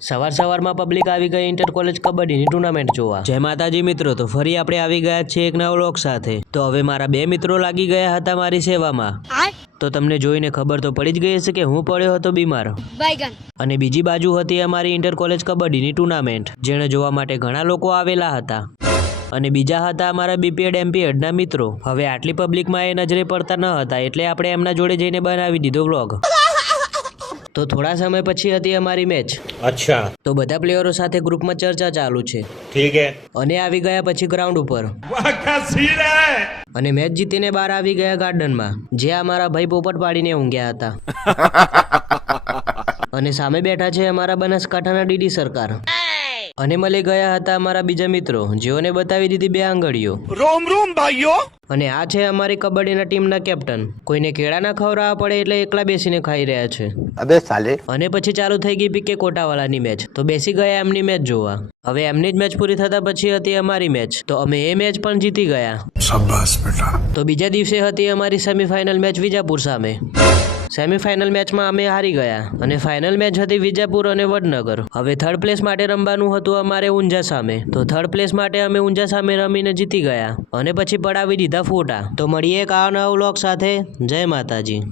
સવારમાં પબ્લિક આવી ગઈ ઇન્ટર કોલેજ કબડ્ડીની ટુર્નામેન્ટ જોવા। જય માતાજી મિત્રો, તો ફરી આપણે આવી ગયા છીએ એક નવા વ્લોગ સાથે। તો હવે મારા બે મિત્રો લાગી ગયા હતા મારી સેવામાં। તો તમને જોઈને ખબર તો પડી જ ગઈ હશે કે હું પડ્યો હતો બીમાર। અને બીજી બાજુ હતી અમારી ઇન્ટર કોલેજ કબડ્ડીની ટુર્નામેન્ટ, જેને જોવા માટે ઘણા લોકો આવેલા હતા। અને બીજા હતા અમારા બીપીએડ એમપીએડના મિત્રો। હવે આટલી પબ્લિકમાં એ નજરે પડતા ન હતા, એટલે આપણે એમના જોડે જઈને બનાવી દીધો વ્લોગ। તો થોડા સમય પછી હતી અમારી મેચ। અચ્છા, તો બધા પ્લેયરો સાથે ગ્રુપમાં ચર્ચા ચાલુ છે। ઠીક હે। અને આવી ગયા પછી ગ્રાઉન્ડ ઉપર, અને મેચ જીતીને બહાર આવી ગયા ગાર્ડનમાં, જ્યાં અમારા ભાઈ પોપટ પાડીને ઊંઘ્યા હતા। અને સામે બેઠા છે અમારા બનાસકાંઠાના ડીડી સરકાર। અને મળી ગયા હતા અમારા બીજા મિત્રો, જેઓને બતાવી દીધી બે આંગળીઓ। રોમ રોમ ભાઈઓ। અને આ છે અમારી કબડ્ડીના ટીમના કેપ્ટન। કોઈને કેળા ના ખવડાવવા પડે એટલે એકલા બેસીને ખાઈ રહ્યા છે। અબે સાલે। અને પછી ચાલુ થઈ ગઈ પીકે કોટાવાલાની મેચ। તો બેસી ગયા એમની મેચ જોવા। હવે એમની જ મેચ પૂરી થતા પછી હતી અમારી મેચ। તો અમે એ મેચ પણ જીતી ગયા। શાબાશ બેટા। તો બીજા દિવસે હતી અમારી સેમીફાઇનલ મેચ વિજાપુર સામે। સેમીફાઇનલ મેચમાં અમે હારી ગયા, અને ફાઇનલ મેચ હતી વિજાપુર અને વડનગર। હવે થર્ડ પ્લેસ માટે રમવાનું હતું અમારે ઊંઝા સામે। તો થર્ડ પ્લેસ માટે અમે ઊંઝા સામે રમીને જીતી ગયા, અને પછી પડાવી દીધા ફોટા। તો મળીએ એક આ નવા વ્લોગ સાથે। જય માતાજી।